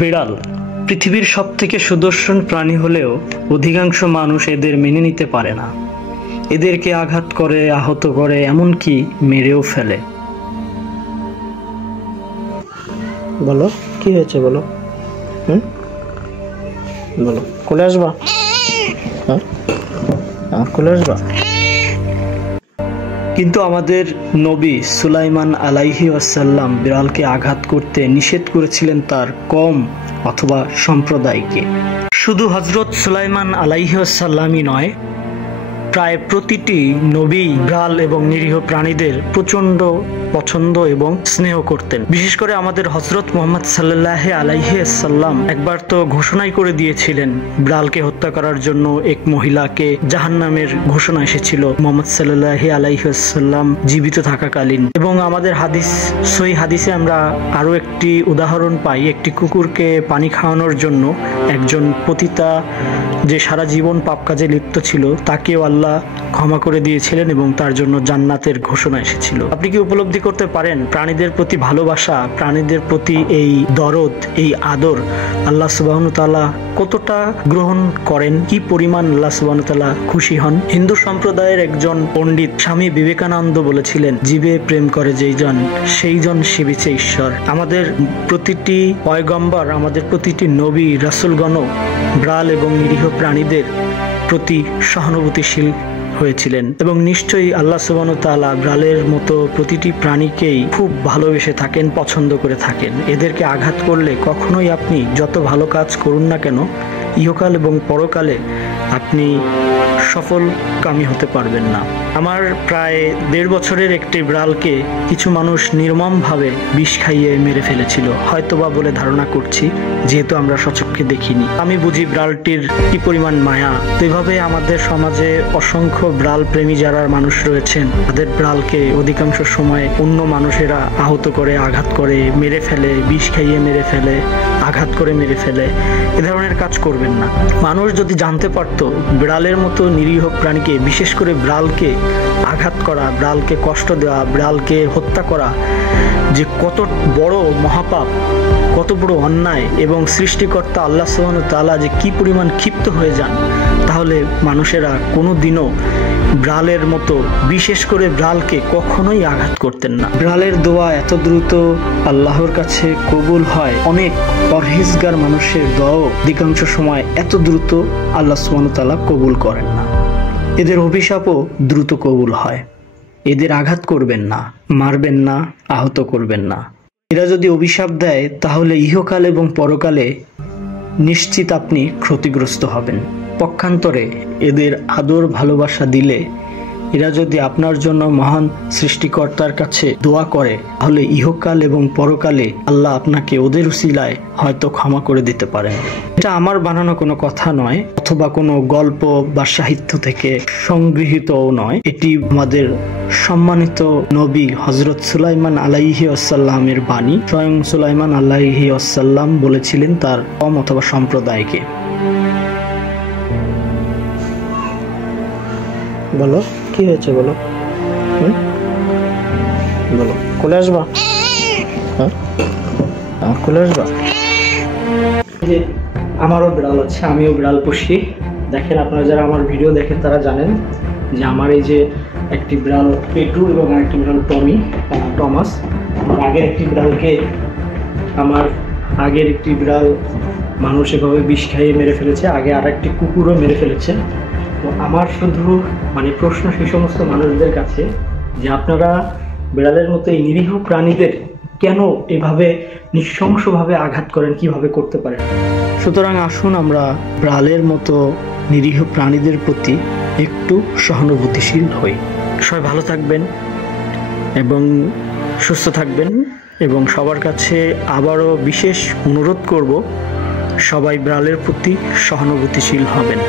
বিড়াল পৃথিবীর সবথেকে সুদর্শন প্রাণী হলেও অধিকাংশ মানুষ এদের মেনে নিতে পারে না। এদেরকে আঘাত করে, আহত করে, এমনকি মেরেও ফেলে। বলো কি হয়েছে, বলো। বলো, কোলে আসবা? কোলে আসবা? কিন্তু আমাদের নবী সুলাইমান আলাইহি ওয়াসাল্লাম বিড়ালকে আঘাত করতে নিষেধ করেছিলেন তার কওম অথবা সম্প্রদায়কে। শুধু হযরত সুলাইমান আলাইহি ওয়াসাল্লামই নয়, প্রায় প্রতিটি নবী বিড়াল এবং নিরীহ প্রাণীদের প্রচন্ড পছন্দ এবং স্নেহ করতেন। বিশেষ করে আমাদের হযরত মুহাম্মদ সাল্লাল্লাহু আলাইহি ওয়াসাল্লাম একবার তো ঘোষণাই করে দিয়েছিলেন, বিড়ালকে হত্যা করার জন্য এক মহিলাকে জাহান্নামের ঘোষণা এসেছিল মুহাম্মদ সাল্লাল্লাহু আলাইহি ওয়াসাল্লাম জীবিত থাকাকালীন। এবং আমাদের সহিহ হাদিসে আমরা আরো একটি উদাহরণ পাই, একটি কুকুরকে পানি খাওয়ানোর জন্য একজন পতিতা যে সারা জীবন পাপ কাজে লিপ্ত ছিল তাকেও আল্লাহ ক্ষমা করে দিয়েছিলেন এবং তার জন্য জান্নাতের ঘোষণা এসেছিল। আপনি কি উপলব্ধি করতে পারেন প্রাণীদের প্রতি ভালোবাসা, প্রাণীদের প্রতি এই দরদ, এই আদর আল্লাহ সুবহানাহু ওয়া তাআলা কতটা গ্রহণ করেন, কি পরিমাণ আল্লাহ সুবহানাহু ওয়া তাআলা খুশি হন? হিন্দু সম্প্রদায়ের একজন পণ্ডিত স্বামী বিবেকানন্দ বলেছিলেন, জীবে প্রেম করে যেইজন সেই জন সেবিছে ঈশ্বর। আমাদের প্রতিটি পয়গম্বর, আমাদের প্রতিটি নবী রাসূলগণ বিড়াল এবং নিরীহ প্রাণীদের প্রতি সহানুভূতিশীল হয়েছিলেন এবং নিশ্চয়ই আল্লাহ সুবহানাহু ওয়া তাআলা বিড়ালের মতো প্রতিটি প্রাণীকেই খুব ভালোবেসে থাকেন, পছন্দ করে থাকেন। এদেরকে আঘাত করলে কখনোই আপনি যত ভালো কাজ করুন না কেন, ইহকাল এবং পরকালে আপনি সফলকামী হতে পারবেন না। আমার প্রায় 1.5 বছরের একটি বিড়ালকে কিছু মানুষ নির্মমভাবে বিষ খাইয়ে মেরে ফেলেছিল, হয়তোবা বলে ধারণা করছি, যেহেতু আমরা সচক্ষে দেখিনি। আমি বুঝি বিড়ালটির কি পরিমাণ মায়া। এভাবে আমাদের সমাজে অসংখ্য বিড়াল প্রেমী যারা মানুষ রয়েছেন, তাদের বিড়ালকে অধিকাংশ সময় অন্য মানুষেরা আহত করে, আঘাত করে, মেরে ফেলে, বিষ খাইয়ে মেরে ফেলে, আঘাত করে মেরে ফেলে। এ ধরনের কাজ করবেন না। মানুষ যদি জানতে পারতো বিড়ালের মতো নিরীহ প্রাণীকে, বিশেষ করে বিড়ালকে আঘাত করা, বিড়ালকে কষ্ট দেওয়া, বিড়ালকে হত্যা করা যে কত বড় মহাপাপ, কত বড় অন্যায়, এবং সৃষ্টিকর্তা আল্লাহ সুবহানাহু ওয়া তাআলা যে কি পরিমাণ ক্ষিপ্ত হয়ে যান, তাহলে মানুষেরা কোনো দিনও বিড়ালের মতো, বিশেষ করে বিড়ালকে কখনোই আঘাত করতেন না। বিড়ালের দোয়া এত দ্রুত আল্লাহর কাছে কবুল হয়, অনেক পরহেজগার মানুষের দোয়াও অধিকাংশ সময় এত দ্রুত আল্লাহ সুবহানাহু ওয়া তাআলা কবুল করেন না। এদের অভিশাপও দ্রুত কবুল হয়। এদের আঘাত করবেন না, মারবেন না, আহত করবেন না। এরা যদি অভিশাপ দেয় তাহলে ইহকাল এবং পরকালে নিশ্চিত আপনি ক্ষতিগ্রস্ত হবেন। পক্ষান্তরে এদের আদর ভালোবাসা দিলে, এরা যদি আপনার জন্য মহান সৃষ্টিকর্তার কাছে দোয়া করে, তাহলে ইহকাল এবং পরকালে আল্লাহ আপনাকে ওদের উসিলায় হয়তো ক্ষমা করে দিতে পারেন। এটা আমার বানানো কোনো কথা নয়, অথবা কোনো গল্প বা সাহিত্য থেকে সংগৃহীতও নয়। এটি আমাদের সম্মানিত নবী হযরত সুলাইমান আলাইহি ওয়াসাল্লামের বাণী। স্বয়ং সুলাইমান আলাইহি ওয়াসাল্লাম বলেছিলেন তার কওম অথবা সম্প্রদায়কে। বলো কি হয়েছে, বলো। বলো, কোলে আসবা? কোলে আসবা? আমারও বিড়াল আছে, আমিও বিড়াল পুষি। দেখেন, আপনারা যারা আমার ভিডিও দেখেন তারা জানেন যে আমার এই যে একটি বিড়াল পেটু এবং আরেকটি বিড়াল টমাস। আমার আগের একটি বিড়াল মানুষ এভাবে বিষ খাইয়ে মেরে ফেলেছে, আগে আর একটি কুকুরও মেরে ফেলেছে। তো আমার শুধু প্রশ্ন সেই সমস্ত মানুষদের কাছে যে আপনারা বিড়ালের মতো এই নিরীহ প্রাণীদের কেন এভাবে নৃশংসভাবে আঘাত করেন, কিভাবে করতে পারেন? সুতরাং আসুন আমরা বিড়ালের মতো নিরীহ প্রাণীদের প্রতি একটু সহানুভূতিশীল হই। সবাই ভালো থাকবেন এবং সুস্থ থাকবেন, এবং সবার কাছে আবারও বিশেষ অনুরোধ করব, সবাই বিড়ালের প্রতি সহানুভূতিশীল হবেন।